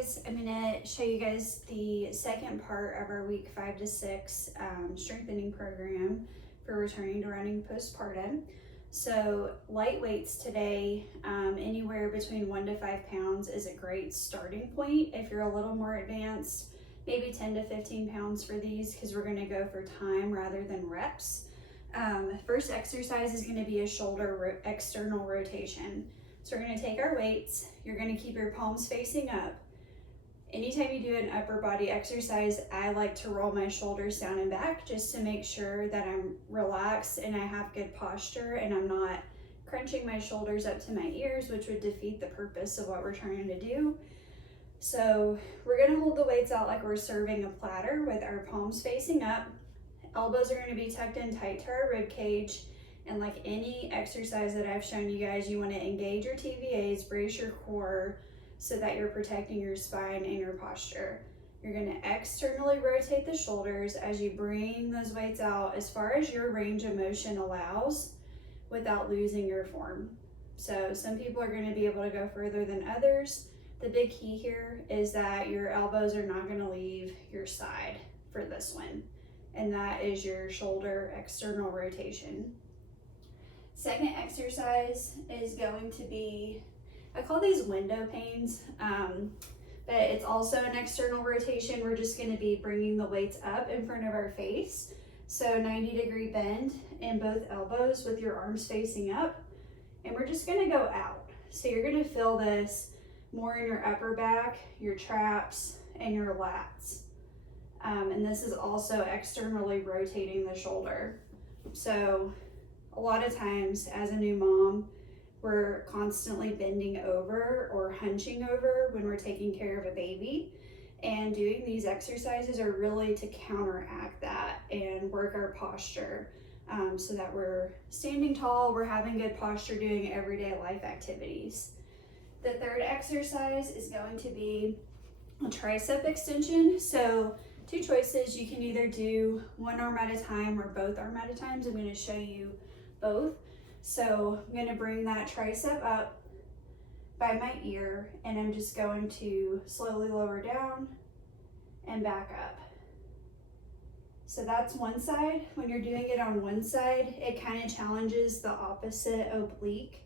guys, I'm gonna show you guys the second part of our week 5 to 6 strengthening program for returning to running postpartum. So light weights today, anywhere between 1 to 5 pounds is a great starting point. If you're a little more advanced, maybe 10 to 15 pounds for these, because we're gonna go for time rather than reps. First exercise is gonna be a shoulder external rotation. So we're gonna take our weights, you're gonna keep your palms facing up. Anytime you do an upper body exercise, I like to roll my shoulders down and back just to make sure that I'm relaxed and I have good posture and I'm not crunching my shoulders up to my ears, which would defeat the purpose of what we're trying to do. So we're gonna hold the weights out like we're serving a platter with our palms facing up. Elbows are gonna be tucked in tight to our rib cage. And like any exercise that I've shown you guys, you want to engage your TVAs, brace your core so that you're protecting your spine and your posture. You're going to externally rotate the shoulders as you bring those weights out as far as your range of motion allows without losing your form. So some people are going to be able to go further than others. The big key here is that your elbows are not going to leave your side for this one. And that is your shoulder external rotation. Second exercise is going to be, I call these window panes, but it's also an external rotation. We're just going to be bringing the weights up in front of our face. So 90-degree bend in both elbows with your arms facing up. And we're just going to go out. So you're going to feel this more in your upper back, your traps, and your lats. And this is also externally rotating the shoulder. So a lot of times as a new mom, we're constantly bending over or hunching over when we're taking care of a baby. And doing these exercises are really to counteract that and work our posture so that we're standing tall, we're having good posture doing everyday life activities. The third exercise is going to be a tricep extension. So two choices, you can either do one arm at a time or both arm at a time. So I'm going to show you both. So I'm going to bring that tricep up by my ear and I'm just going to slowly lower down and back up. So that's one side. When you're doing it on one side, it kind of challenges the opposite oblique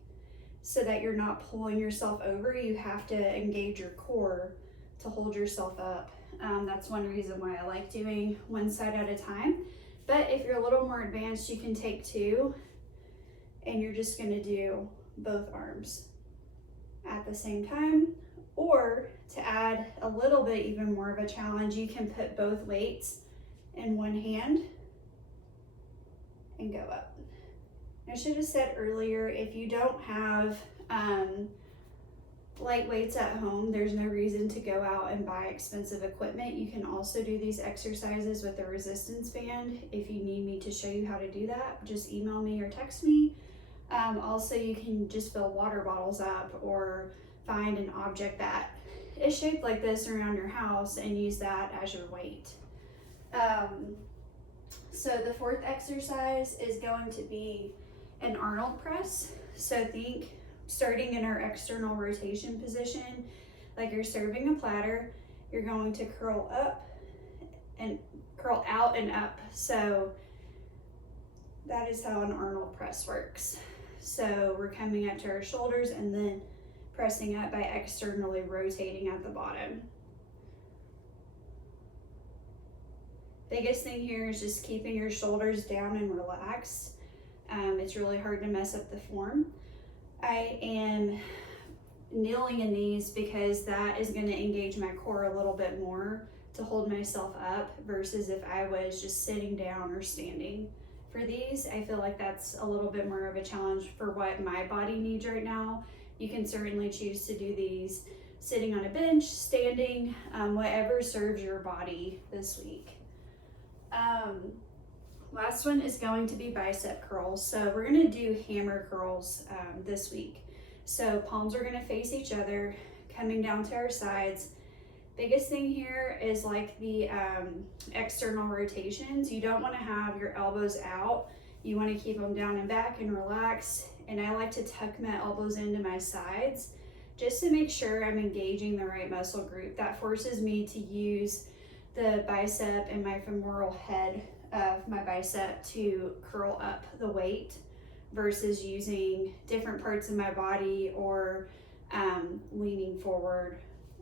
so that you're not pulling yourself over. You have to engage your core to hold yourself up. That's one reason why I like doing one side at a time. But if you're a little more advanced, you can take two and you're just gonna do both arms at the same time. Or to add a little bit even more of a challenge, you can put both weights in one hand and go up. I should have said earlier, if you don't have light weights at home, there's no reason to go out and buy expensive equipment. You can also do these exercises with a resistance band. If you need me to show you how to do that, just email me or text me. Also, you can just fill water bottles up or find an object that is shaped like this around your house and use that as your weight. So the fourth exercise is going to be an Arnold press. So think starting in our external rotation position, like you're serving a platter, you're going to curl up and curl out and up. So that is how an Arnold press works. So we're coming up to our shoulders and then pressing up by externally rotating at the bottom. Biggest thing here is just keeping your shoulders down and relaxed. It's really hard to mess up the form. I am kneeling in these because that is going to engage my core a little bit more to hold myself up versus if I was just sitting down or standing. For these, I feel like that's a little bit more of a challenge for what my body needs right now. You can certainly choose to do these sitting on a bench, standing, whatever serves your body this week. Last one is going to be bicep curls. So we're going to do hammer curls this week. So palms are going to face each other, coming down to our sides. Biggest thing here is like the external rotations. You don't want to have your elbows out. You want to keep them down and back and relaxed. And I like to tuck my elbows into my sides just to make sure I'm engaging the right muscle group. That forces me to use the bicep and my femoral head of my bicep to curl up the weight versus using different parts of my body or leaning forward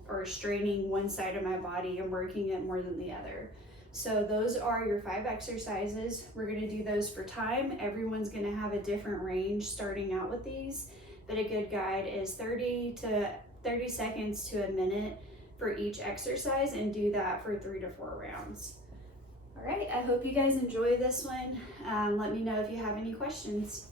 or straining one side of my body and working it more than the other. So those are your 5 exercises. We're gonna do those for time. Everyone's gonna have a different range starting out with these, but a good guide is 30 seconds to a minute for each exercise, and do that for 3 to 4 rounds. All right, I hope you guys enjoy this one. Let me know if you have any questions.